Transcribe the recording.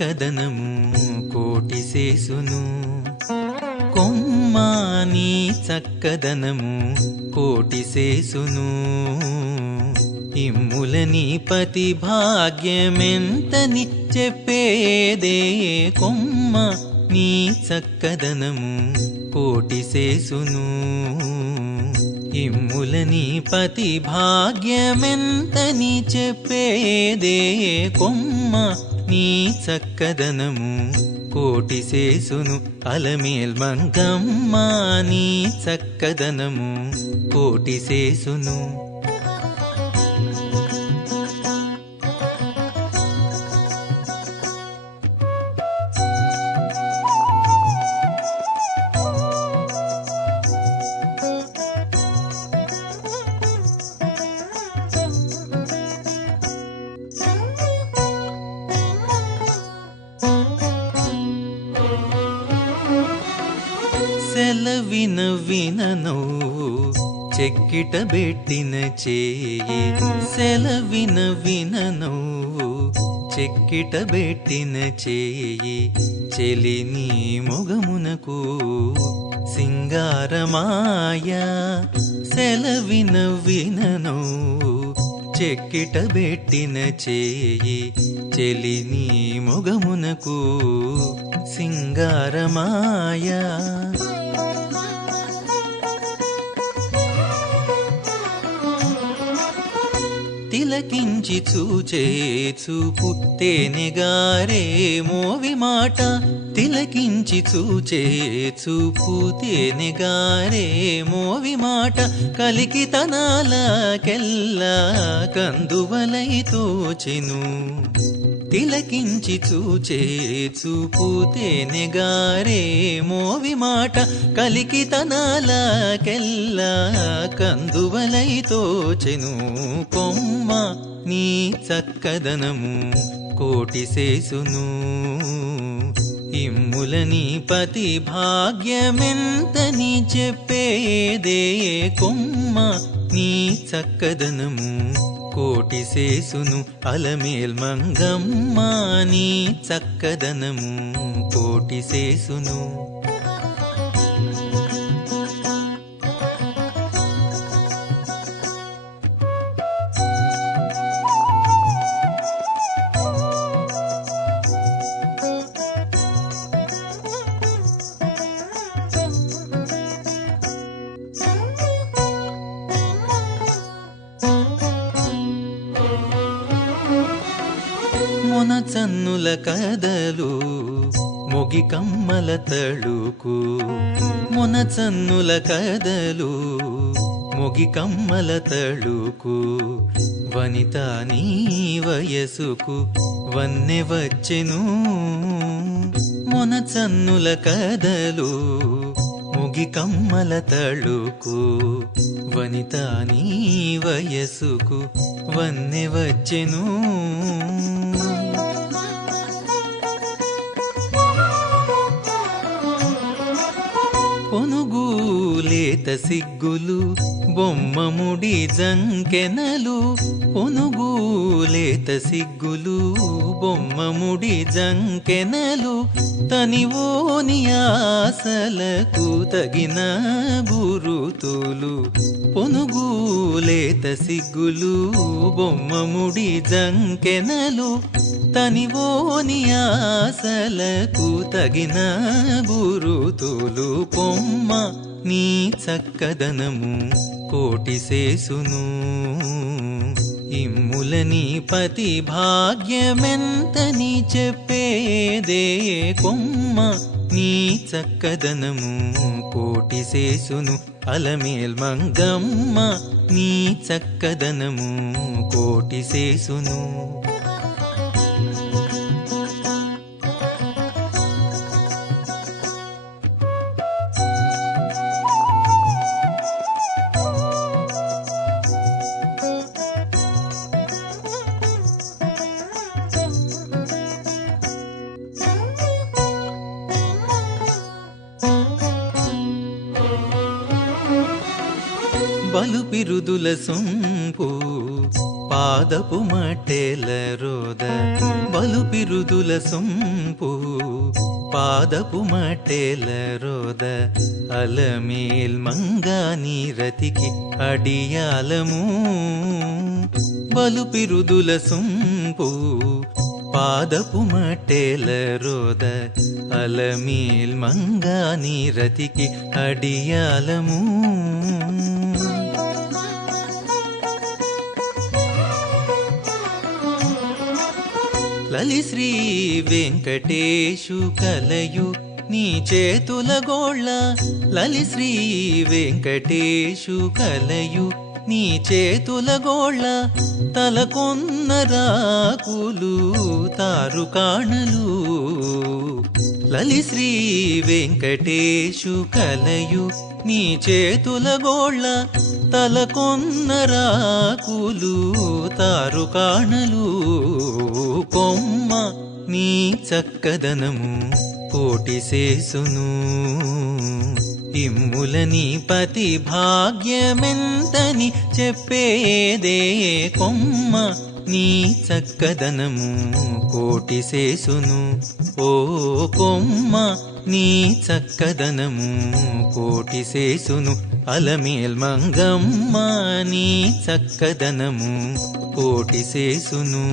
చక్కదనము కోటి సేసును కొమ్మ నీ చక్కదనము కోటి సేసును ఇమ్ములని పతి భాగ్యమెంతని చెప్పేదే కొమ్మ నీ చక్కదనము కోటి సేసును ఇమ్ములని పతి భాగ్యమెంతని చెప్పేదే కొమ్మ నీ చక్కదనము కోటి సేసును అలమేల్ మంగమ్మ నీ చక్కదనము కోటి సేసును సెలవిన విననవు చెక్కిట బెట్టిన చేయి సెలవిన విననవు చెక్కిట బెట్టిన చేయి చెలిని మొగమునకు సింగారమాయ సెలవిన విననవు చెక్కిట బెట్టిన చేయి చెలిని మొగమునకు సింగారమాయ తిలకించి చూచే చూపు తేనెగారే మోవి మాట తిలకించి చూచే చూపు తేనెగారే మోవి మాట కలికితనాలకెల్లా కందువలై తోచెను తిలకించి చూచే చూపు తేనెగారే మోవి మాట కలికితనాలకెల్లా కందువలై తోచెను కొమ్మ నీ చక్కదనము కోటి సేసును ఇమ్ములని పతి భాగ్యమెంతని చెప్పేదే కొమ్మ నీ చక్కదనము కోటి సేసును అలమేల్ మంగమ్మ నీ చక్కదనము కోటి సేసును మొనచన్నుల కదలు మొగి కమ్మల తళుకు మొనచన్నుల కదలు మొగి కమ్మల తళుకు వనిత నీ వయసుకు వన్నె వచ్చెను మొనచన్నుల కదలు మొగి కమ్మల తళుకు వనిత నీ వయసుకు వన్నె వచ్చెను పొనుగులేత సిగ్గులు బొమ్మముడి జంకెనలు పొనుగులేత సిగ్గులు బొమ్మముడి జంకెనలు తనివోని ఆశలకు తగిన గురుతులు పొనుగులేత సిగ్గులు బొమ్మముడి జంకెనలు తనివోని ఆశలకు తగిన గురుతులు కొమ్మ నీ చక్కదనము కోటి సేసును ఇమ్ములని పతి భాగ్యమెంతని చెప్పేదే కొమ్మ నీ చక్కదనము కోటి సేసును అలమేల్ మంగమ్మ నీ చక్కదనము కోటి సేసును బలు పిరుదుల సొంపు పాదపు మట్టెల రోద బలు పిరుదుల సొంపు పాదపు మట్టెలరోద అలమేల్ మంగాని రతికి అడియాలము బలుపిరుదుల సొంపు పాదపు మట్టెలరోద అలమేల్ మంగాని రతికి అడియాలము లలి శ్రీ వెంకటేశు కలయు నీ చేతుల గోళ్ళ లలి శ్రీ వెంకటేశు కలయు నీ చేతుల గోళ్ళ తలకొన్న రాకులు తారు కాణలు లలి శ్రీ వెంకటేశు కలయు నీ చేతుల గోళ్ళ తలకొన్న రాకులు తారు కాణలు కొమ్మ నీ చక్కదనము కోటి సేసును ఇమ్ములని పతి భాగ్యమెంతని చెప్పేదే కొమ్మ నీ చక్కదనము కోటి సేసును ఓ కొమ్మ నీ చక్కదనము కోటి సేసును అలమేల్ మంగమ్మ నీ చక్కదనము కోటి సేసును